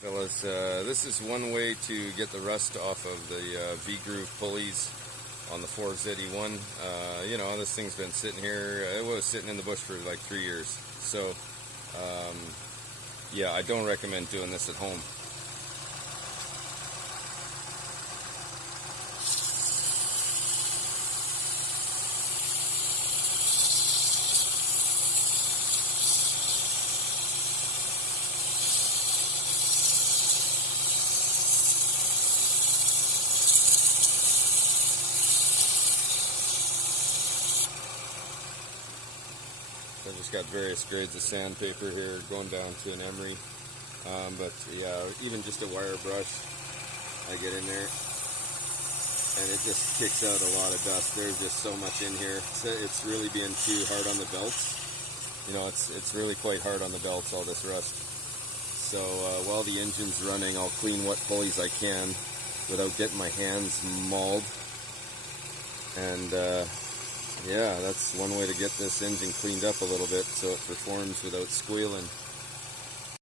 Fellas, this is one way to get the rust off of the V-groove pulleys on the 4ZE1. You know, this thing's been sitting here. It was sitting in the bush for like 3 years. So, yeah, I don't recommend doing this at home. I just got various grades of sandpaper here, going down to an emery. But yeah, even just a wire brush, I get in there, and it just kicks out a lot of dust. There's just so much in here. It's really being too hard on the belts. You know, it's really quite hard on the belts, all this rust. So while the engine's running, I'll clean what pulleys I can without getting my hands mauled. And yeah, that's one way to get this engine cleaned up a little bit so it performs without squealing.